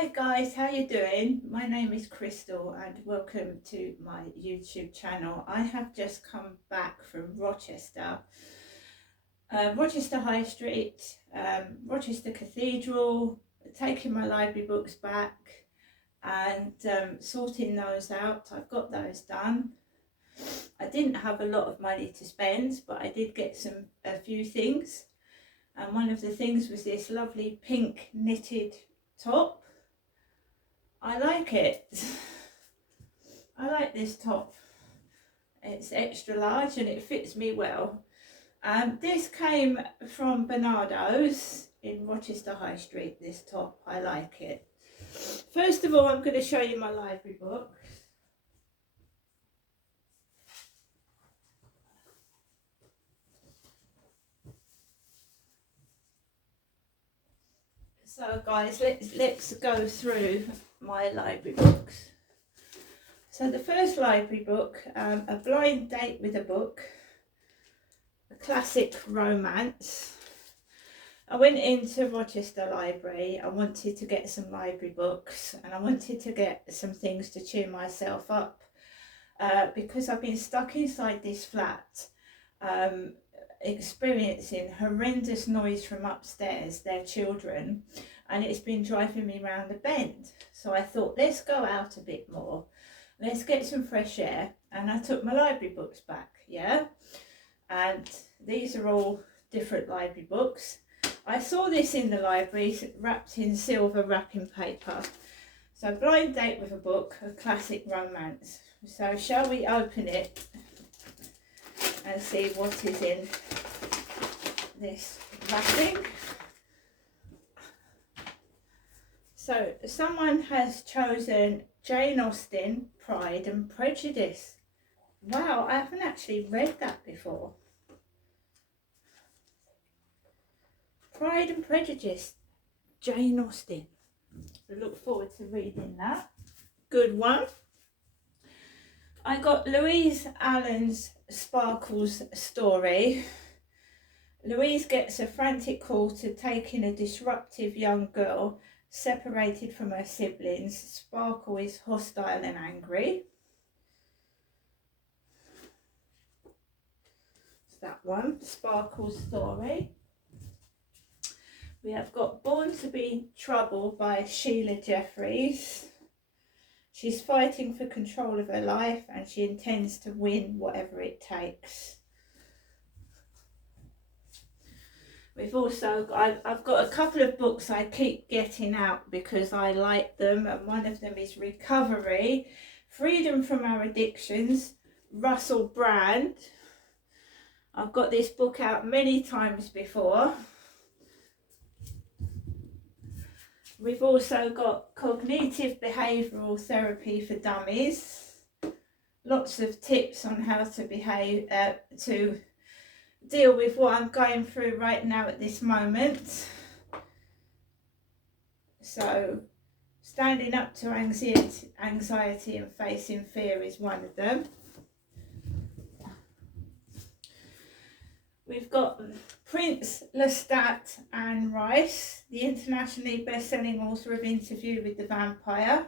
Hi guys, how you doing? My name is Crystal and welcome to my YouTube channel. I have just come back from Rochester, Rochester High Street, Rochester Cathedral, taking my library books back and sorting those out. I've got those done. I didn't have a lot of money to spend, but I did get a few things, and one of the things was this lovely pink knitted top. I like it. I like this top. It's extra large and it fits me well. This came from Bernardo's in Rochester High Street, this top. I like it. First of all, I'm going to show you my library book. So guys, let's go through my library books. So the first library book, A Blind Date with a Book, a classic romance. I went into Rochester Library. I wanted to get some library books and I wanted to get some things to cheer myself up because I've been stuck inside this flat experiencing horrendous noise from upstairs, their children, and it's been driving me round the bend. So I thought, let's go out a bit more, let's get some fresh air. And I took my library books back, yeah, and these are all different library books. I saw this in the library wrapped in silver wrapping paper. So Blind Date with a Book, a classic romance. So shall we open it and see what is in this wrapping? So someone has chosen Jane Austen, Pride and Prejudice. Wow, I haven't actually read that before. Pride and Prejudice, Jane Austen. I look forward to reading that. Good one. I got Louise Allen's Sparkles story. Louise gets a frantic call to take in a disruptive young girl separated from her siblings. Sparkle is hostile and angry. It's that one, Sparkle's story. We have got Born to be Trouble by Sheila Jeffries. She's fighting for control of her life and she intends to win whatever it takes. We've also got, I've got a couple of books I keep getting out because I like them, and one of them is Recovery, Freedom from Our Addictions, Russell Brand. I've got this book out many times before. We've also got Cognitive Behavioural Therapy for Dummies. Lots of tips on how to behave, to deal with what I'm going through right now at this moment. So, standing up to anxiety and facing fear is one of them. We've got Prince Lestat Anne Rice, the internationally best-selling author of Interview with the Vampire.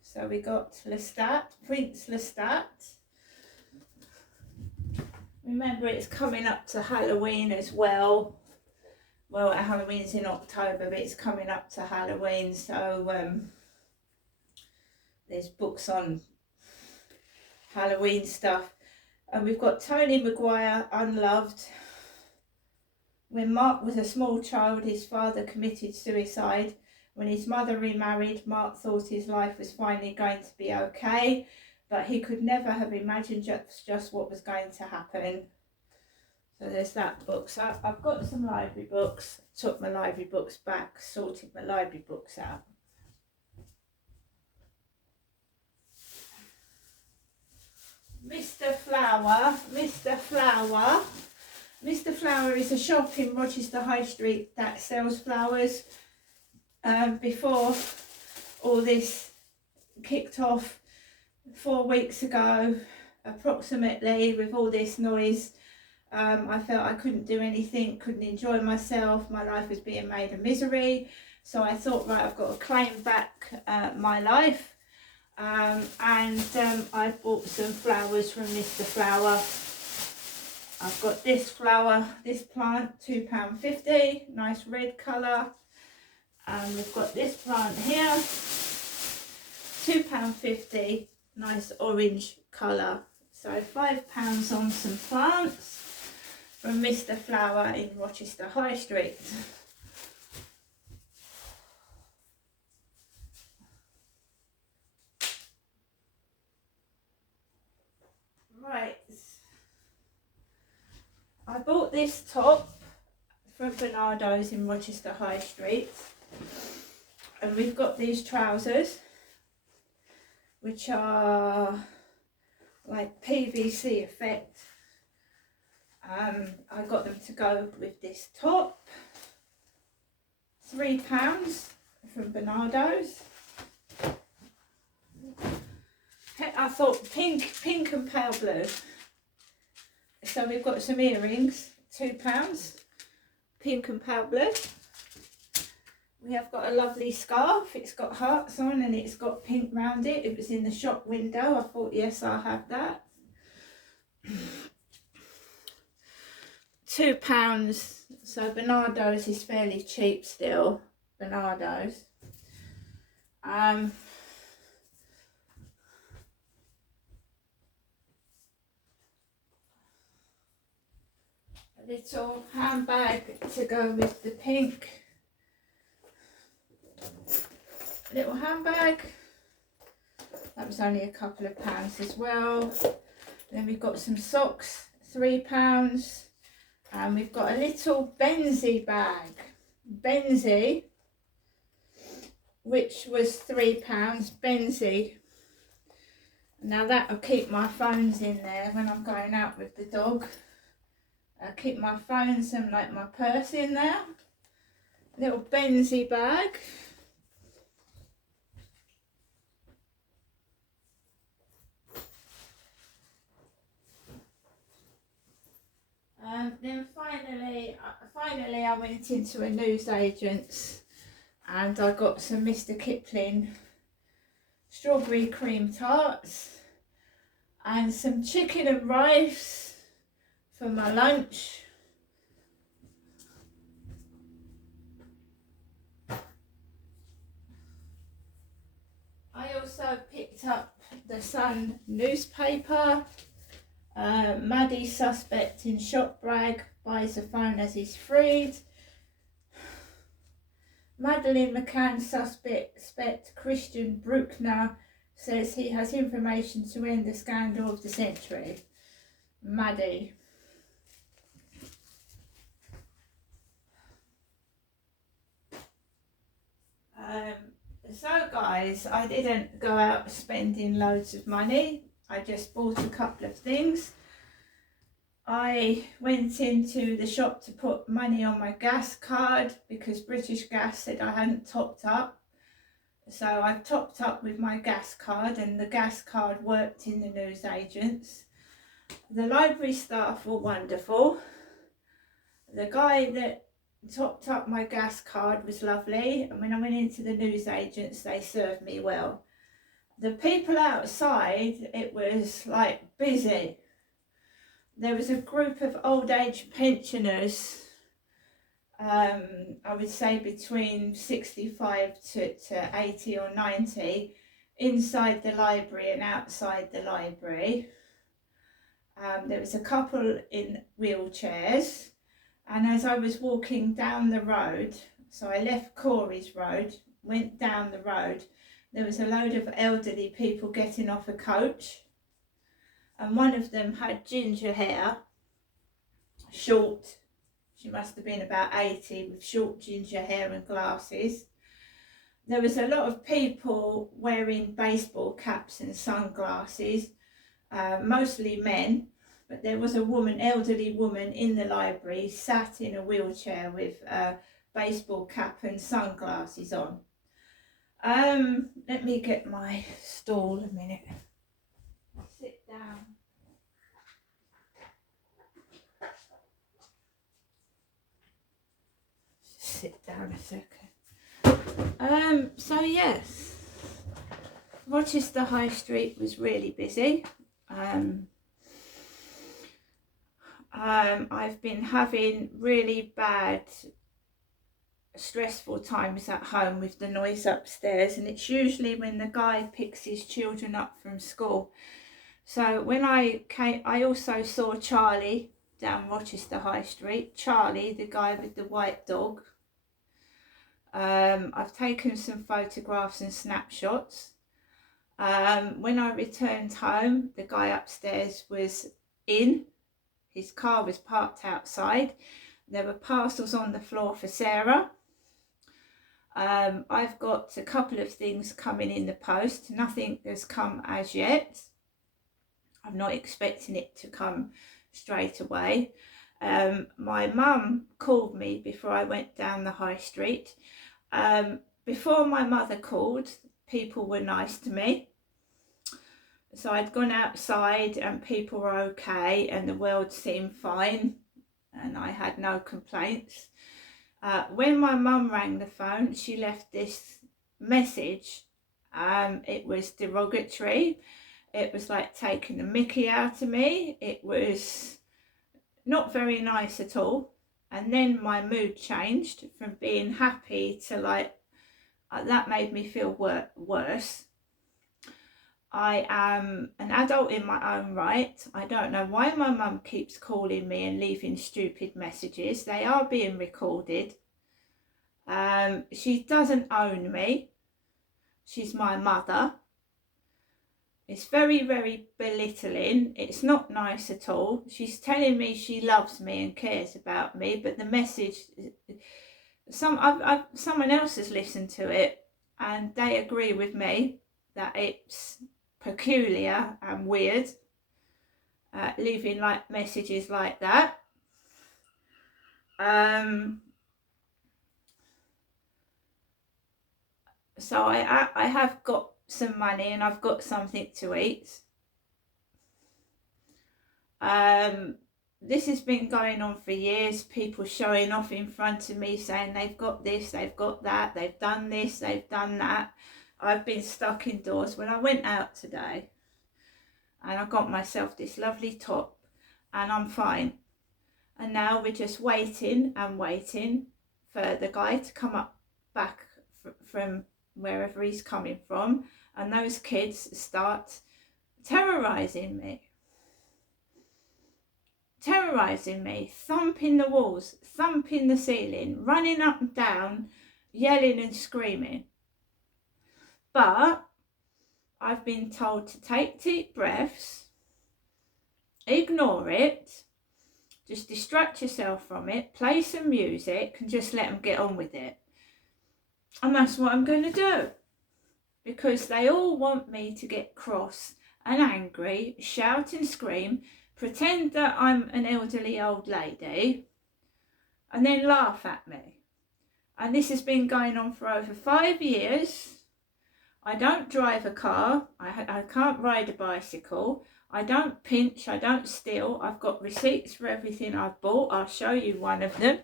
So we got Lestat, Prince Lestat. Remember, it's coming up to Halloween as well. Well, Halloween's in October, but it's coming up to Halloween, so there's books on Halloween stuff. And we've got Tony Maguire, Unloved. When Mark was a small child, his father committed suicide. When his mother remarried, Mark thought his life was finally going to be okay, but he could never have imagined just what was going to happen. So there's that book. So I've got some library books, took my library books back, sorted my library books out. Mr. Flower. Mr. Flower is a shop in Rochester High Street that sells flowers. Before all this kicked off 4 weeks ago, approximately, with all this noise I felt I couldn't do anything, couldn't enjoy myself, my life was being made a misery. So I thought, right, I've got to claim back my life. I bought some flowers from Mr. Flower. I've got this flower, this plant, £2.50, nice red colour. And we've got this plant here, £2.50, nice orange colour. So £5 on some plants from Mr. Flower in Rochester High Street. Right, I bought this top from Bernardo's in Rochester High Street, and we've got these trousers which are like PVC effect. I got them to go with this top, £3 from Bernardo's. I thought pink and pale blue. So we've got some earrings, £2, pink and pale blue. We have got a lovely scarf, it's got hearts on and it's got pink round it. It was in the shop window, I thought yes, I'll have that. £2, so Bernardo's is fairly cheap still, Bernardo's. A little handbag to go with the pink. Little handbag, that was only a couple of pounds as well. Then we've got some socks, £3, and we've got a little Benzie bag, Benzie, which was £3, Benzie. Now that'll keep my phones in there when I'm going out with the dog. I'll keep my phones and like my purse in there. Little Benzie bag. Then finally I went into a newsagent's and I got some Mr. Kipling strawberry cream tarts and some chicken and rice for my lunch. I also picked up the Sun newspaper. Maddie suspect in shop brag, buys a phone as he's freed. Madeleine McCann suspect Christian Bruckner says he has information to end the scandal of the century. Maddie. So guys, I didn't go out spending loads of money. I just bought a couple of things. I went into the shop to put money on my gas card because British Gas said I hadn't topped up. So I topped up with my gas card and the gas card worked in the newsagents. The library staff were wonderful. The guy that topped up my gas card was lovely, and when I went into the newsagents they served me well. The people outside, it was like busy. There was a group of old age pensioners, I would say between 65 to 80 or 90, inside the library and outside the library. There was a couple in wheelchairs, and as I was walking down the road, so I left Corey's road, went down the road, there was a load of elderly people getting off a coach, and one of them had ginger hair, short, she must have been about 80, with short ginger hair and glasses. There was a lot of people wearing baseball caps and sunglasses, mostly men, but there was a woman, elderly woman in the library, sat in a wheelchair with a baseball cap and sunglasses on. Let me get my stool a minute. Sit down. sit down a second. So yes, Rochester High Street was really busy. I've been having really bad, stressful times at home with the noise upstairs, and it's usually when the guy picks his children up from school. So when I came, I also saw Charlie down Rochester High Street. Charlie, the guy with the white dog. I've taken some photographs and snapshots. When I returned home, the guy upstairs was in. His car was parked outside. There were parcels on the floor for Sarah. I've got a couple of things coming in the post. Nothing has come as yet. I'm not expecting it to come straight away. My mum called me before I went down the high street. Before my mother called, people were nice to me. So I'd gone outside and people were okay and the world seemed fine and I had no complaints. When my mum rang the phone, she left this message. It was derogatory. It was like taking the mickey out of me. It was not very nice at all. And then my mood changed from being happy to like, that made me feel worse. I am an adult in my own right. I don't know why my mum keeps calling me and leaving stupid messages. They are being recorded. She doesn't own me. She's my mother. It's very, very belittling. It's not nice at all. She's telling me she loves me and cares about me, but the message, someone else has listened to it and they agree with me that it's peculiar and weird, leaving like messages like that. So I have got some money and I've got something to eat. This has been going on for years. People showing off in front of me saying they've got this, they've got that, they've done this, they've done that. I've been stuck indoors. When I went out today and I got myself this lovely top and I'm fine. And now we're just waiting and waiting for the guy to come up back from wherever he's coming from, and those kids start terrorising me, thumping the walls, thumping the ceiling, running up and down, yelling and screaming. But I've been told to take deep breaths, ignore it, just distract yourself from it, play some music and just let them get on with it. And that's what I'm going to do, because they all want me to get cross and angry, shout and scream, pretend that I'm an elderly old lady and then laugh at me. And this has been going on for over 5 years. I don't drive a car, I can't ride a bicycle, I don't pinch, I don't steal. I've got receipts for everything I've bought. I'll show you one of them.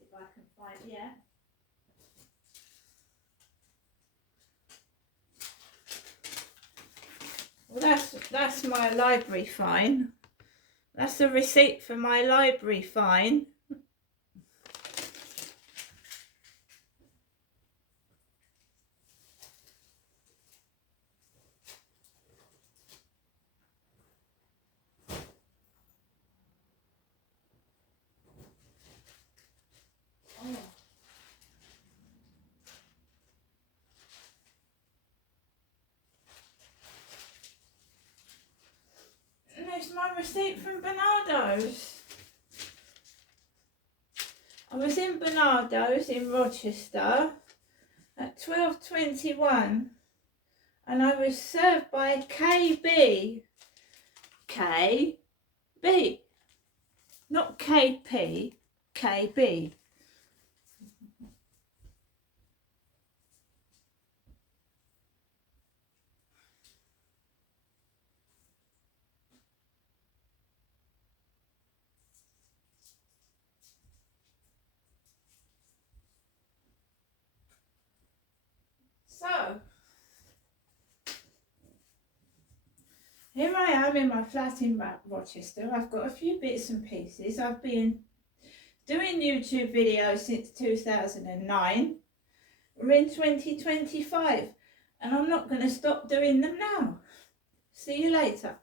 If I can find, yeah. Well, that's my library fine. That's a receipt for my library fine. Oh. And there's my receipt from Bernardo's. I was in Bernardo's in Rochester at 12:21 and I was served by KB. KB. Not KP, KB. I am in my flat in Rochester. I've got a few bits and pieces. I've been doing YouTube videos since 2009. We're in 2025 and I'm not going to stop doing them now. See you later.